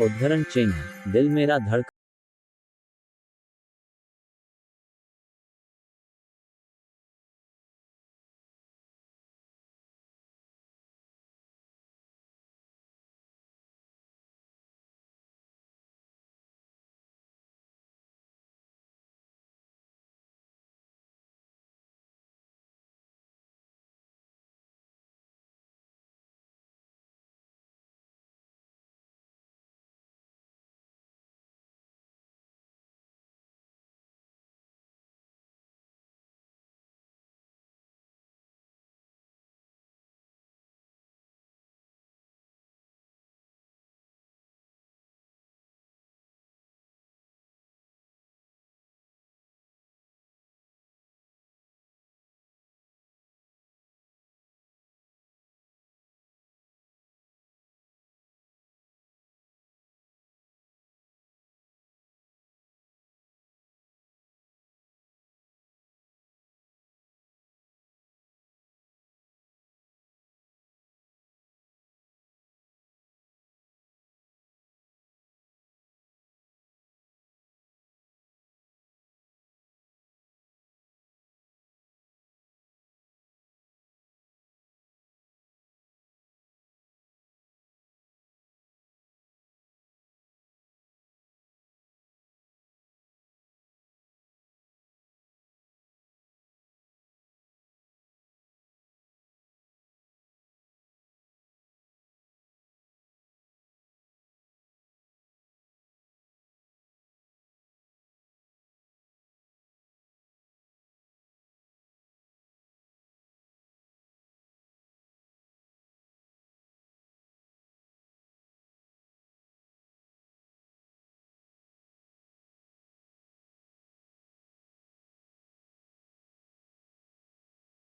उद्धरण चिन्ह, दिल मेरा धड़क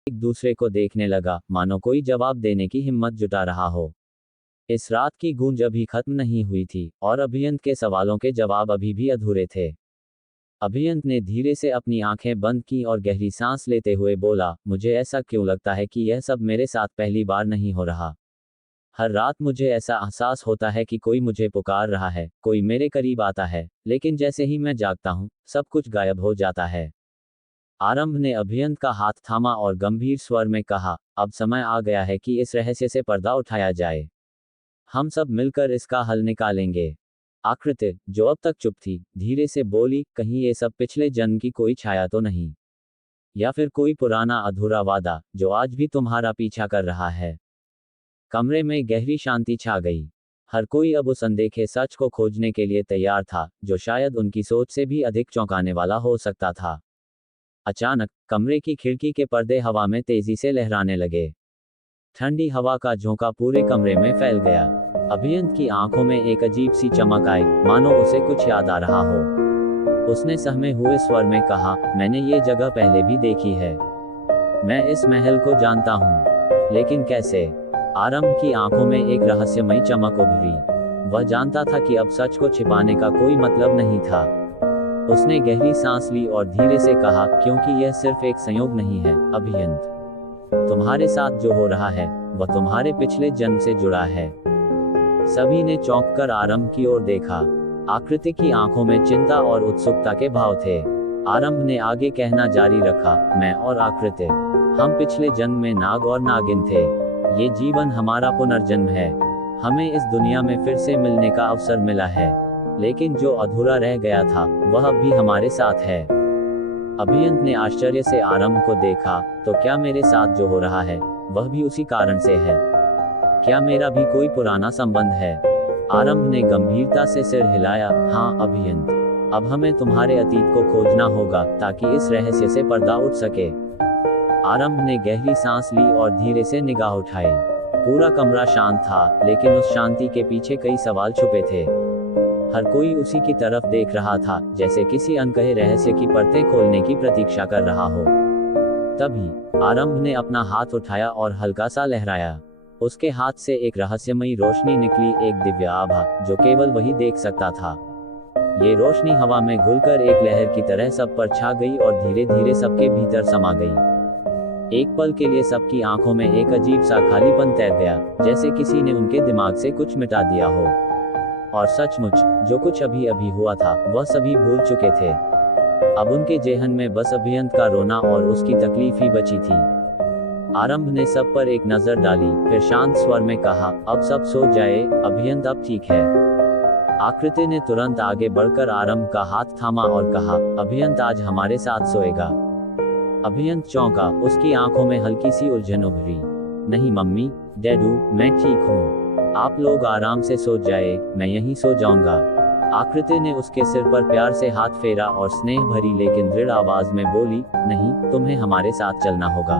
एक दूसरे को देखने लगा, मानो कोई जवाब देने की हिम्मत जुटा रहा हो। इस रात की गूंज अभी खत्म नहीं हुई थी, और अभियंत के सवालों के जवाब अभी भी अधूरे थे। अभियंत ने धीरे से अपनी आंखें बंद की और गहरी सांस लेते हुए बोला, मुझे ऐसा क्यों लगता है कि यह सब मेरे साथ पहली बार नहीं हो रहा। हर रात मुझे ऐसा एहसास होता है कि कोई मुझे पुकार रहा है, कोई मेरे करीब आता है, लेकिन जैसे ही मैं जागता हूँ, सब कुछ गायब हो जाता है। आरंभ ने अभियंत का हाथ थामा और गंभीर स्वर में कहा, अब समय आ गया है कि इस रहस्य से पर्दा उठाया जाए। हम सब मिलकर इसका हल निकालेंगे। आकृति, जो अब तक चुप थी, धीरे से बोली, कहीं ये सब पिछले जन्म की कोई छाया तो नहीं, या फिर कोई पुराना अधूरा वादा जो आज भी तुम्हारा पीछा कर रहा है। कमरे में गहरी शांति छा गई। हर कोई अब उस अनदेखे सच को खोजने के लिए तैयार था, जो शायद उनकी सोच से भी अधिक चौंकाने वाला हो सकता था। अचानक कमरे की खिड़की के पर्दे हवा में तेजी से लहराने लगे। ठंडी हवा का झोंका पूरे कमरे में फैल गया। अभियंत की आंखों में एक अजीब सी चमक आई, मानो उसे कुछ याद आ रहा हो। उसने सहमे हुए स्वर में कहा, मैंने ये जगह पहले भी देखी है। मैं इस महल को जानता हूँ, लेकिन कैसे? आरंभ की आंखों में एक रहस्यमयी चमक उभरी। वह जानता था कि अब सच को छिपाने का कोई मतलब नहीं था। उसने गहरी सांस ली और धीरे से कहा, क्योंकि यह सिर्फ एक संयोग नहीं है, अभियंत। तुम्हारे साथ जो हो रहा है, वह तुम्हारे पिछले जन्म से जुड़ा है। सभी ने चौंक कर आरंभ की ओर देखा। आकृति की आंखों में चिंता और उत्सुकता के भाव थे। आरंभ ने आगे कहना जारी रखा, मैं और आकृति, हम पिछले जन्म में नाग और नागिन थे। ये जीवन हमारा पुनर्जन्म है। हमें इस दुनिया में फिर से मिलने का अवसर मिला है, लेकिन जो अधूरा रह गया था, वह अब भी हमारे साथ है। अभियंत ने आश्चर्य से आरंभ को देखा, तो क्या मेरे साथ जो हो रहा है, वह भी उसी कारण से है? क्या मेरा भी कोई पुराना संबंध है? आरंभ ने गंभीरता से सिर हिलाया, हाँ अभियंत, अब हमें तुम्हारे अतीत को खोजना होगा, ताकि इस रहस्य से पर्दा उठ सके। आरंभ ने गहरी सांस ली और धीरे से निगाह उठाई। पूरा कमरा शांत था, लेकिन उस शांति के पीछे कई सवाल छुपे थे। हर कोई उसी की तरफ देख रहा था, जैसे किसी अनकहे रहस्य की परतें खोलने की प्रतीक्षा कर रहा हो। तभी आरंभ ने अपना हाथ उठाया और हल्का सा लहराया। उसके हाथ से एक रहस्यमयी रोशनी निकली, एक दिव्य आभा, जो केवल वही देख सकता था। ये रोशनी हवा में घुलकर एक लहर की तरह सब पर छा गई और धीरे धीरे सबके भीतर समा गई। एक पल के लिए सबकी आंखों में एक अजीब सा खालीपन तैर गया, जैसे किसी ने उनके दिमाग से कुछ मिटा दिया हो। और सचमुच जो कुछ अभी अभी हुआ था वह सभी भूल चुके थे। अब उनके जेहन में बस अभियंत का रोना और उसकी तकलीफ ही बची थी। आरंभ ने सब पर एक नजर डाली, फिर शांत स्वर में कहा, अब सब सो जाए, अभियंत अब ठीक है। आकृति ने तुरंत आगे बढ़कर आरंभ का हाथ थामा और कहा, अभियंत आज हमारे साथ सोएगा। अभियंत चौंका, उसकी आंखों में हल्की सी उलझन उभरी। नहीं मम्मी, डैडू, मैं ठीक हूँ, आप लोग आराम से सो जाए, मैं यहीं सो जाऊंगा। आकृति ने उसके सिर पर प्यार से हाथ फेरा और स्नेह भरी लेकिन दृढ़ आवाज में बोली, नहीं, तुम्हें हमारे साथ चलना होगा।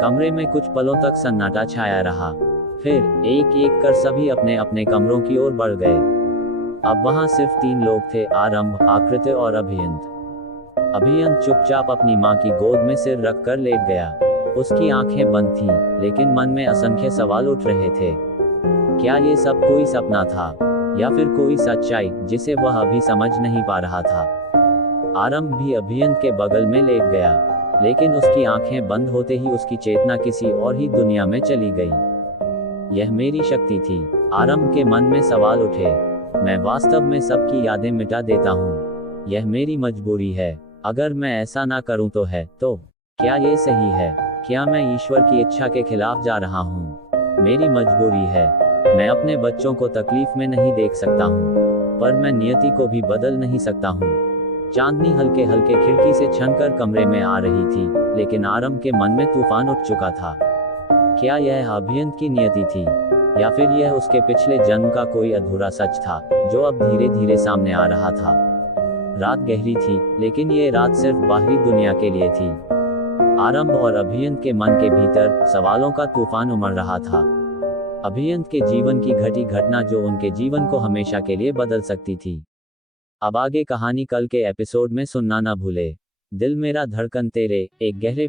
कमरे में कुछ पलों तक सन्नाटा छाया रहा। फिर एक एक कर सभी अपने अपने कमरों की ओर बढ़ गए। अब वहां सिर्फ 3 लोग थे, आरंभ, आकृति और अभियंत। अभियंत चुपचाप अपनी मां की गोद में सिर रख कर लेट गया। उसकी आंखें बंद थीं, लेकिन मन में असंख्य सवाल उठ रहे थे। क्या ये सब कोई सपना था, या फिर कोई सच्चाई जिसे वह अभी समझ नहीं पा रहा था। आरंभ भी अभियंत के बगल में लेट गया, लेकिन उसकी आंखें बंद होते ही उसकी चेतना किसी और ही दुनिया में चली गई। यह मेरी शक्ति थी, आरंभ के मन में सवाल उठे। मैं वास्तव में सबकी यादें मिटा देता हूँ। यह मेरी मजबूरी है, अगर मैं ऐसा ना करूँ तो क्या ये सही है? क्या मैं ईश्वर की इच्छा के खिलाफ जा रहा हूँ? मेरी मजबूरी है। मैं अपने बच्चों को तकलीफ में नहीं देख सकता हूँ, पर मैं नियति को भी बदल नहीं सकता हूँ। चांदनी हल्के हल्के खिड़की से छनकर कमरे में आ रही थी, लेकिन आरंभ के मन में तूफान उठ चुका था। क्या यह अभियंत की नियति थी, या फिर यह उसके पिछले जन्म का कोई अधूरा सच था जो अब धीरे धीरे सामने आ रहा था? रात गहरी थी, लेकिन ये रात सिर्फ बाहरी दुनिया के लिए थी। आरंभ और अभियंत के मन के भीतर सवालों का तूफान उमड़ रहा था। अभियंत के जीवन की घटी घटना जो उनके जीवन को हमेशा के लिए बदल सकती थी। अब आगे कहानी कल के एपिसोड में सुनना न भूले। दिल मेरा धड़कन तेरे, एक गहरे